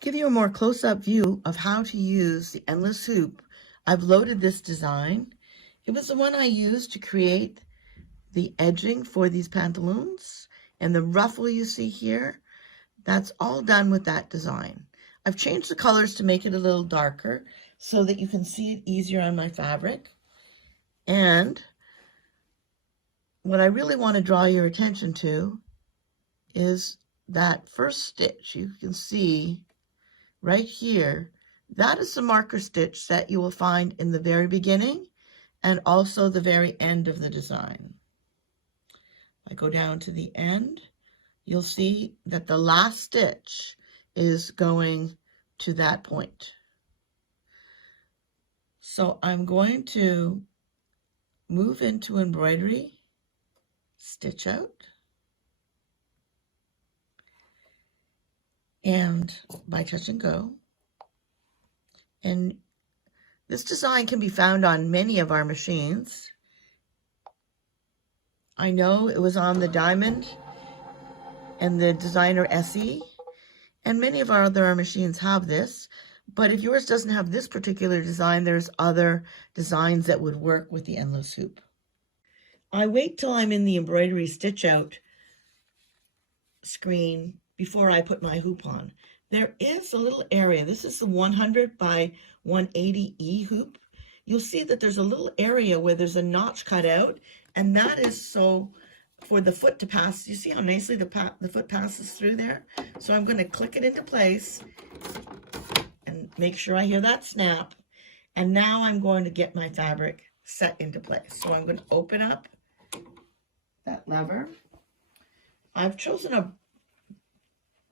give you a more close-up view of how to use the endless hoop, I've loaded this design. It was the one I used to create the edging for these pantaloons, and the ruffle you see here, that's all done with that design. I've changed the colors to make it a little darker so that you can see it easier on my fabric. And what I really want to draw your attention to is that first stitch. You can see right here, that is the marker stitch that you will find in the very beginning and also the very end of the design. I go down to the end, you'll see that the last stitch is going to that point. So I'm going to move into embroidery, stitch out, and by touch and go. And this design can be found on many of our machines. I know it was on the Diamond and the Designer SE, and many of our other machines have this, but if yours doesn't have this particular design, there's other designs that would work with the endless hoop. I wait till I'm in the embroidery stitch out screen before I put my hoop on. There is a little area. This is the 100 by 180E hoop. You'll see that there's a little area where there's a notch cut out, and that is so for the foot to pass. You see how nicely the foot passes through there? So I'm going to click it into place and make sure I hear that snap. And now I'm going to get my fabric set into place. So I'm going to open up that lever. I've chosen a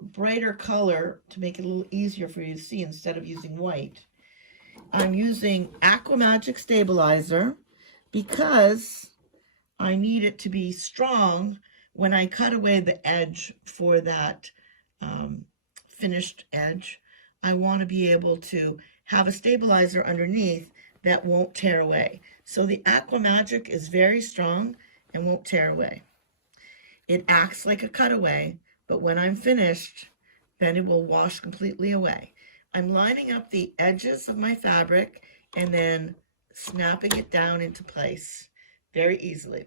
brighter color to make it a little easier for you to see instead of using white. I'm using Aqua Magic Stabilizer because I need it to be strong when I cut away the edge for that finished edge. I want to be able to have a stabilizer underneath that won't tear away. So the Aqua Magic is very strong and won't tear away. It acts like a cutaway, but when I'm finished, then it will wash completely away. I'm lining up the edges of my fabric and then snapping it down into place very easily.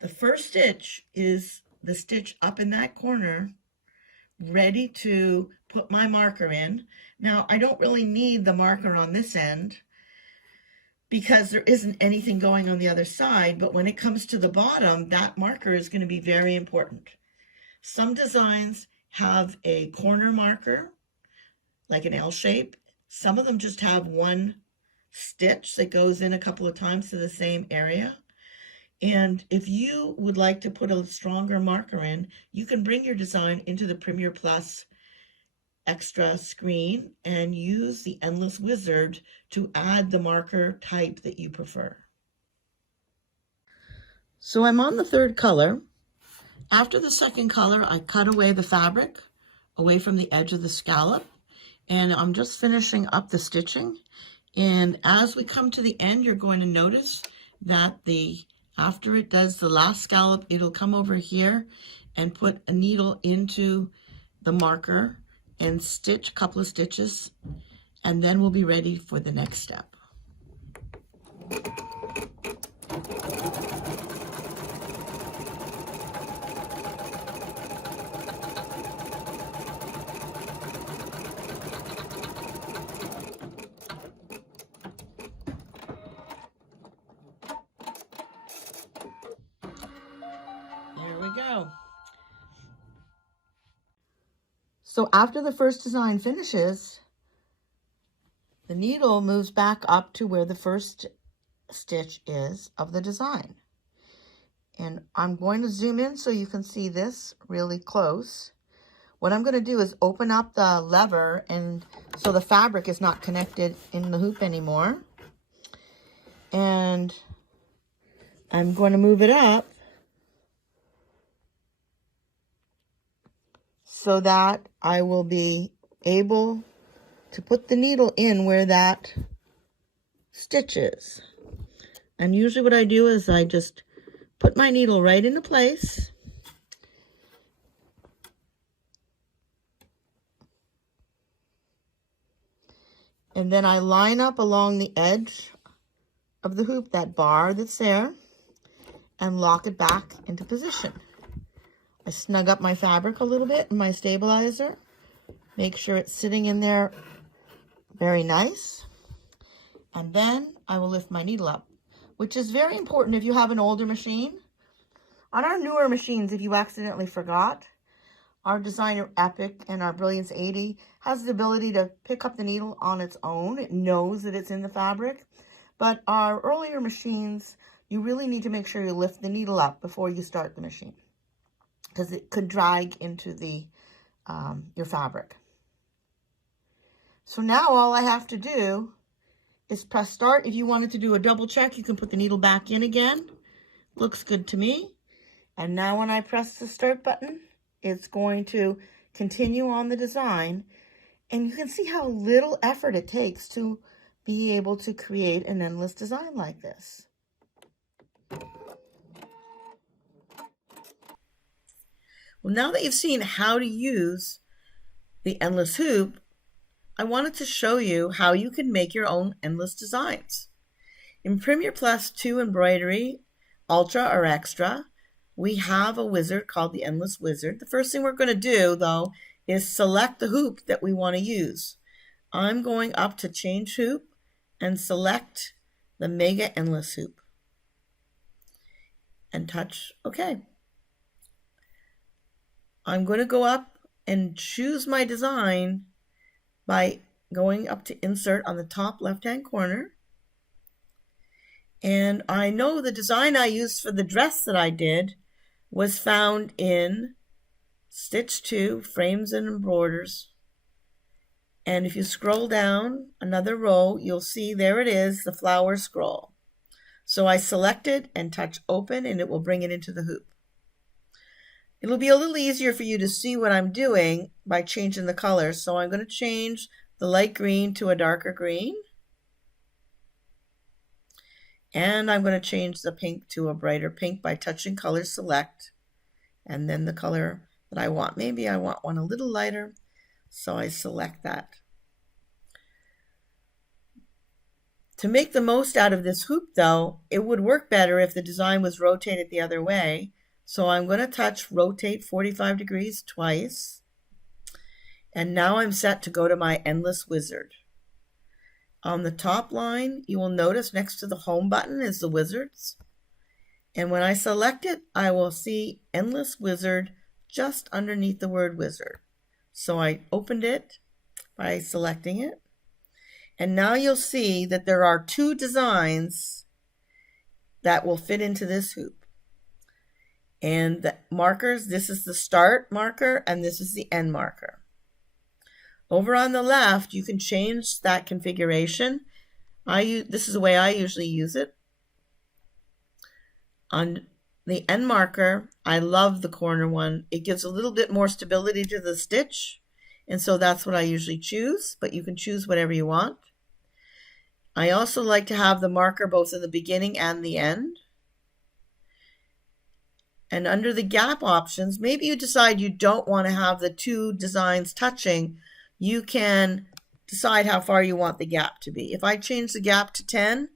The first stitch is the stitch up in that corner, ready to put my marker in. Now, I don't really need the marker on this end because there isn't anything going on the other side, but when it comes to the bottom, that marker is going to be very important. Some designs have a corner marker, like an L shape. Some of them just have one stitch that goes in a couple of times to the same area. And if you would like to put a stronger marker in, you can bring your design into the Premier Plus extra screen and use the Endless Wizard to add the marker type that you prefer. So I'm on the third color. After the second color, I cut away the fabric away from the edge of the scallop, and I'm just finishing up the stitching. And as we come to the end, you're going to notice that after it does the last scallop, it'll come over here and put a needle into the marker and stitch a couple of stitches, and then we'll be ready for the next step. There we go. So after the first design finishes, the needle moves back up to where the first stitch is of the design. And I'm going to zoom in so you can see this really close. What I'm going to do is open up the lever, and so the fabric is not connected in the hoop anymore. And I'm going to move it up so that I will be able to put the needle in where that stitch is. And usually what I do is I just put my needle right into place And then I line up along the edge of the hoop, that bar that's there, and lock it back into position. I snug up my fabric a little bit in my stabilizer, make sure it's sitting in there very nice, and then I will lift my needle up, which is very important if you have an older machine. On our newer machines, if you accidentally forgot, our Designer Epic and our Brilliance 80 has the ability to pick up the needle on its own. It knows that it's in the fabric. But our earlier machines, you really need to make sure you lift the needle up before you start the machine, because it could drag into the your fabric. So now all I have to do is press start. If you wanted to do a double check, you can put the needle back in again. Looks good to me. And now when I press the start button, it's going to continue on the design. And you can see how little effort it takes to be able to create an endless design like this. Well, now that you've seen how to use the endless hoop, I wanted to show you how you can make your own endless designs. In Premier Plus 2 Embroidery, Ultra or Extra, we have a wizard called the Endless Wizard. The first thing we're going to do, though, is select the hoop that we want to use. I'm going up to Change Hoop and select the Mega Endless Hoop and touch OK. I'm going to go up and choose my design by going up to Insert on the top left-hand corner. And I know the design I used for the dress that I did was found in Stitch 2, Frames and Embroiders. And if you scroll down another row, you'll see there it is, the flower scroll. So I select it and touch Open, and it will bring it into the hoop. It'll be a little easier for you to see what I'm doing by changing the color. So I'm going to change the light green to a darker green. And I'm going to change the pink to a brighter pink by touching Color Select. And then the color that I want. Maybe I want one a little lighter, so I select that. To make the most out of this hoop, though, it would work better if the design was rotated the other way. So I'm going to touch Rotate 45 degrees twice. And now I'm set to go to my Endless Wizard. On the top line, you will notice next to the Home button is the wizards. And when I select it, I will see Endless Wizard just underneath the word Wizard. So I opened it by selecting it. And now you'll see that there are two designs that will fit into this hoop. And the markers, this is the start marker and this is the end marker. Over on the left, you can change that configuration. This is the way I usually use it. On the end marker, I love the corner one. It gives a little bit more stability to the stitch, and so that's what I usually choose, but you can choose whatever you want. I also like to have the marker both in the beginning and the end. And under the gap options, maybe you decide you don't want to have the two designs touching. You can decide how far you want the gap to be. If I change the gap to 10,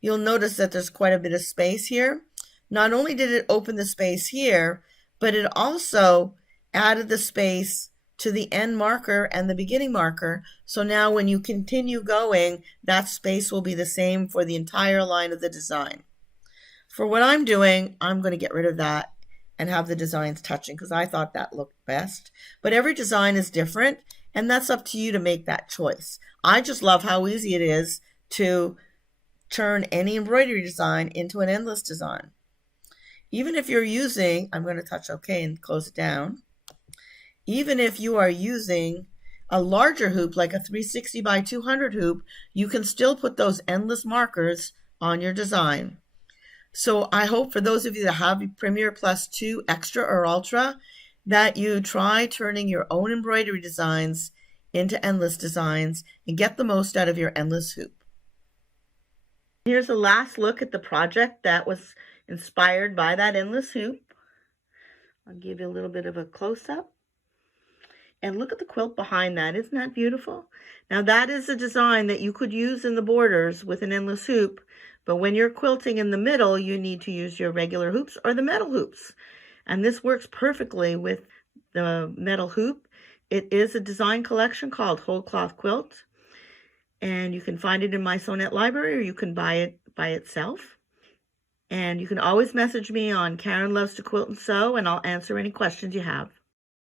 you'll notice that there's quite a bit of space here. Not only did it open the space here, but it also added the space to the end marker and the beginning marker. So now when you continue going, that space will be the same for the entire line of the design. For what I'm doing, I'm going to get rid of that and have the designs touching because I thought that looked best. But every design is different, and that's up to you to make that choice. I just love how easy it is to turn any embroidery design into an endless design. Even if you're using, I'm going to touch OK and close it down. Even if you are using a larger hoop, like a 360 by 200 hoop, you can still put those endless markers on your design. So I hope for those of you that have Premier Plus 2 Extra or Ultra, that you try turning your own embroidery designs into endless designs and get the most out of your endless hoop. Here's a last look at the project that was inspired by that endless hoop. I'll give you a little bit of a close-up. And look at the quilt behind that. Isn't that beautiful? Now that is a design that you could use in the borders with an endless hoop, but when you're quilting in the middle, you need to use your regular hoops or the metal hoops. And this works perfectly with the metal hoop. It is a design collection called Whole Cloth Quilt, and you can find it in my Sonnet library, or you can buy it by itself. And you can always message me on Karen Loves to Quilt and Sew, and I'll answer any questions you have.